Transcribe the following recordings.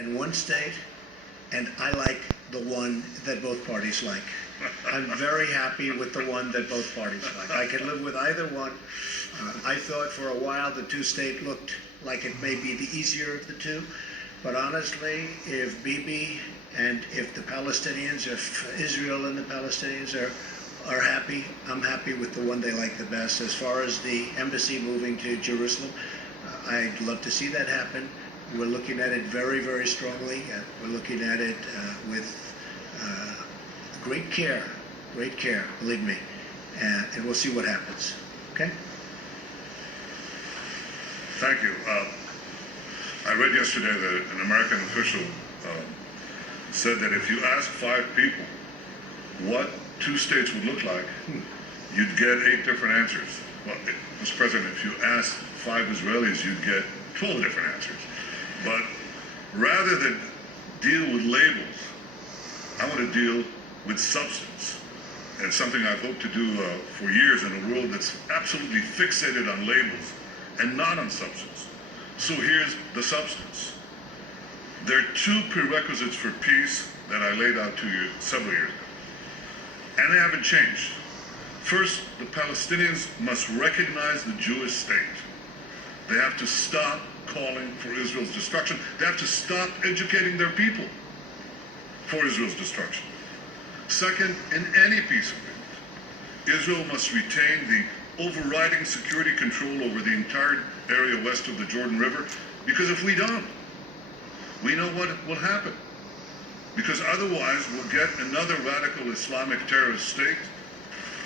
and one state, and I like the one that both parties like. I'm very happy with the one that both parties like. I can live with either one. I thought for a while the two-state looked like it may be the easier of the two, but honestly, if Bibi and if the Palestinians, if Israel and the Palestinians are happy, I'm happy with the one they like the best. As far as the embassy moving to Jerusalem, I'd love to see that happen. We're looking at it very, very strongly. We're looking at it with great care, believe me, and we'll see what happens. Okay? Thank you. I read yesterday that an American official said that if you ask 5 people what 2 states would look like, you'd get 8 different answers. Well, Mr. President, if you ask 5 Israelis, you'd get 12 different answers. But rather than deal with labels, I want to deal with substance. And something I've hoped to do for years in a world that's absolutely fixated on labels and not on substance. So here's the substance. There are 2 prerequisites for peace that I laid out to you several years ago. And they haven't changed. First, the Palestinians must recognize the Jewish state. They have to stop calling for Israel's destruction. They have to stop educating their people for Israel's destruction. Second, in any peace agreement, Israel must retain the overriding security control over the entire area west of the Jordan River, because if we don't, we know what will happen. Because otherwise we'll get another radical Islamic terrorist state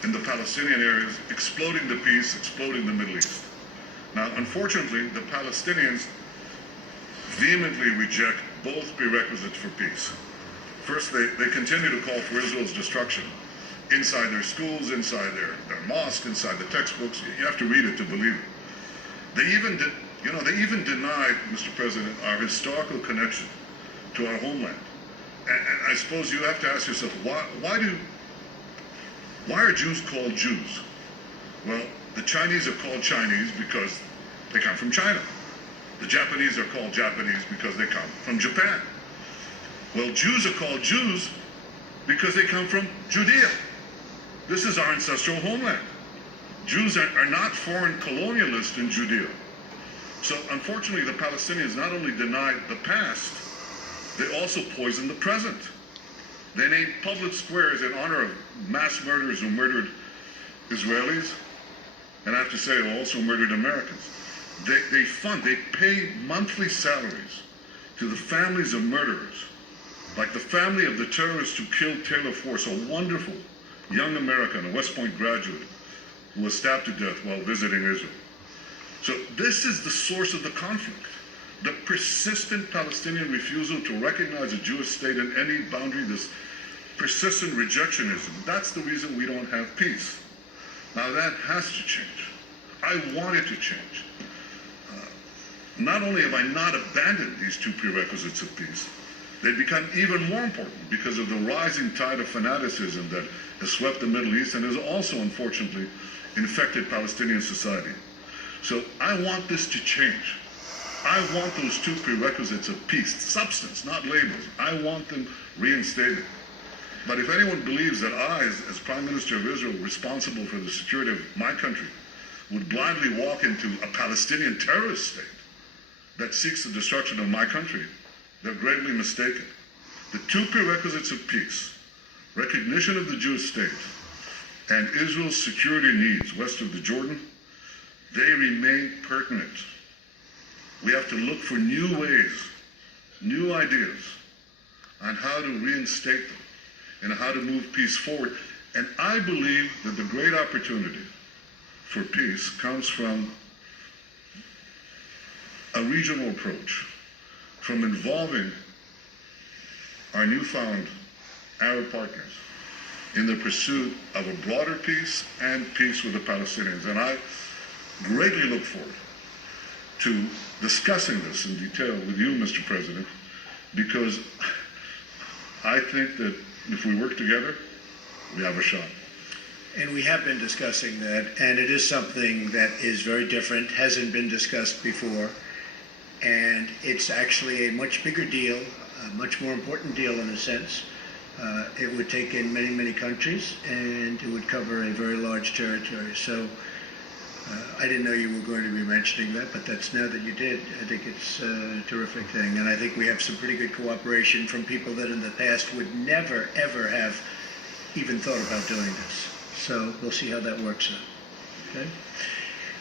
in the Palestinian areas, exploding the peace, exploding the Middle East. Now, unfortunately, the Palestinians vehemently reject both prerequisites for peace. First, they continue to call for Israel's destruction inside their schools, inside their mosques, inside the textbooks. You have to read it to believe it. They even denied, Mr. President, our historical connection to our homeland. And I suppose you have to ask yourself, why are Jews called Jews? Well, the Chinese are called Chinese because they come from China. The Japanese are called Japanese because they come from Japan. Well, Jews are called Jews because they come from Judea. This is our ancestral homeland. Jews are not foreign colonialists in Judea. So unfortunately, the Palestinians not only denied the past, they also poisoned the present. They named public squares in honor of mass murderers who murdered Israelis, and I have to say also murdered Americans. They pay monthly salaries to the families of murderers, like the family of the terrorist who killed Taylor Force, a wonderful young American, a West Point graduate, who was stabbed to death while visiting Israel. So this is the source of the conflict. The persistent Palestinian refusal to recognize a Jewish state in any boundary, this persistent rejectionism, that's the reason we don't have peace. Now that has to change. I want it to change. Not only have I not abandoned these 2 prerequisites of peace, they've become even more important because of the rising tide of fanaticism that has swept the Middle East and has also, unfortunately, infected Palestinian society. So I want this to change. I want those 2 prerequisites of peace, substance, not labels. I want them reinstated. But if anyone believes that I, as Prime Minister of Israel, responsible for the security of my country, would blindly walk into a Palestinian terrorist state that seeks the destruction of my country, they're gravely mistaken. The 2 prerequisites of peace, recognition of the Jewish state, and Israel's security needs west of the Jordan, they remain pertinent. We have to look for new ways, new ideas on how to reinstate them and how to move peace forward. And I believe that the great opportunity for peace comes from a regional approach, from involving our newfound Arab partners in the pursuit of a broader peace and peace with the Palestinians. And I greatly look forward to discussing this in detail with you, Mr. President, because I think that if we work together, we have a shot. And we have been discussing that, and it is something that is very different, hasn't been discussed before. and it's actually a much bigger deal, a much more important deal in a sense. It would take in many, many countries, and it would cover a very large territory. So I didn't know you were going to be mentioning that, but that's now that you did. I think it's a terrific thing, and I think we have some pretty good cooperation from people that in the past would never, ever have even thought about doing this. So we'll see how that works out. Okay?